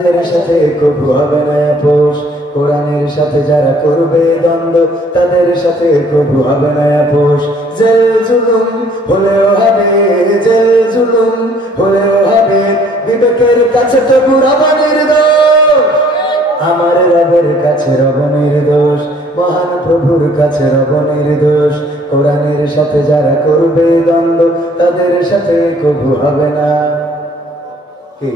তাদের সাথে কবু হবে না আপোষ, কোরআনের সাথে যারা করবে দ্বন্দ্ব তাদের সাথে কবু হবে না আপোষ। জেল জুলুম হলেও হবে, জেল জুলুম হলেও হবে, বিবেকের কাছে তবু রব নির্দোষ। আমার রবের কাছে রব নির্দোষ, মহান প্রভুর কাছে রব নির্দোষ। কোরআনের সাথে যারা করবে দ্বন্দ্ব তাদের সাথে কবু হবে না। কি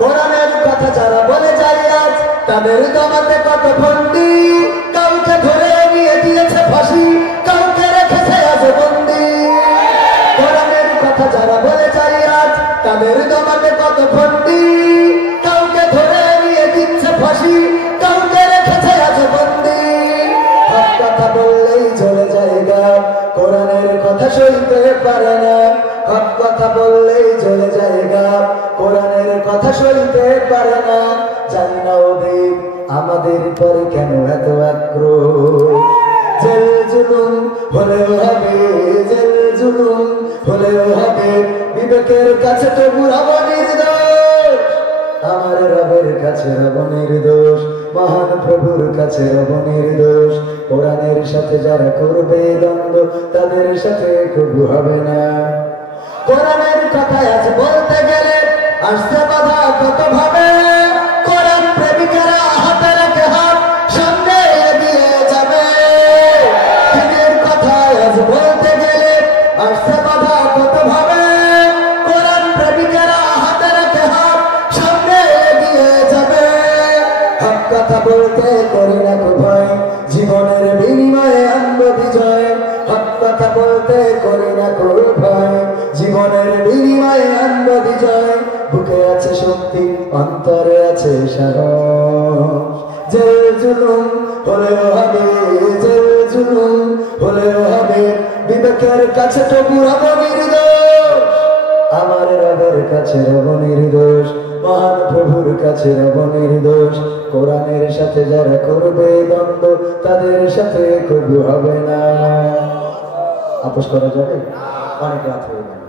কোরআনের কথা যারা বলে যায় আজ তাদের দমাতে কত ফন্দি, কাউকে ধরে নিয়ে দিয়েছে ফাঁসি, কাউকে রেখেছে আজ বন্দি। কোরআনের কথা যারা বলে যায় আজ তাদের দমাতে কত ফন্দি, কাউকে ধরে নিয়ে দিচ্ছে ফাঁসি, কাউকে রেখেছে আজ বন্দি। হক কথা বললেই চলে যায় গা, কোরআনের কথা সইতে পারে না। হক কথা বললেই চলে যায় গা, কোরআনের কথা সইতে পারে না। জানি না ওদের আমাদের পরে কেন এত আক্রোশ। জেল জুলুম হলেও হবে, জেল জুলুম হলেও হবে, বিবেকের কাছে তবু রব নির্দোষ। আমার রবের কাছে রব নির্দোষ, মহান প্রভুর কাছে রব নির্দোষ। কোরআনের সাথে যারা করবে দ্বন্দ্ব তাদের সাথে কবু হবে না। কোরআনের কথা আজ বলতে গেলে আসছে বাধা কত ভাবে, কোরআন প্রেমিকেরা হাতে রেখে হাত সামনে এগিয়ে যাবে। দিনের কথা আজ বলতে গেলে আসছে বাধা কত ভাবে, কোরআন প্রেমিকেরা হাতে রেখে হাত সামনে এগিয়ে যাবে। হক কথা বলতে করি না কো ভয়, জীবনের বিনিময়ে আনব বিজয়। হক কথা বলতে করি না কো ভয়, জীবনের বিনিময়ে আনব বিজয়। বুকে আছে শক্তি, অন্তরে আছে সাহস। জেল জুলুম হলেও হবে, জেল জুলুম হলেও হবে, বিবেকের কাছে তবু রব নির্দোষ। আমার রবের কাছে রব নির্দোষ, মহান প্রভুর কাছে রব নির্দোষ। কোরআনের সাথে যারা করবে দ্বন্দ্ব তাদের সাথে কবু হবে না। আপোষ করা যাবে? অনেক রাত হয়ে গেল।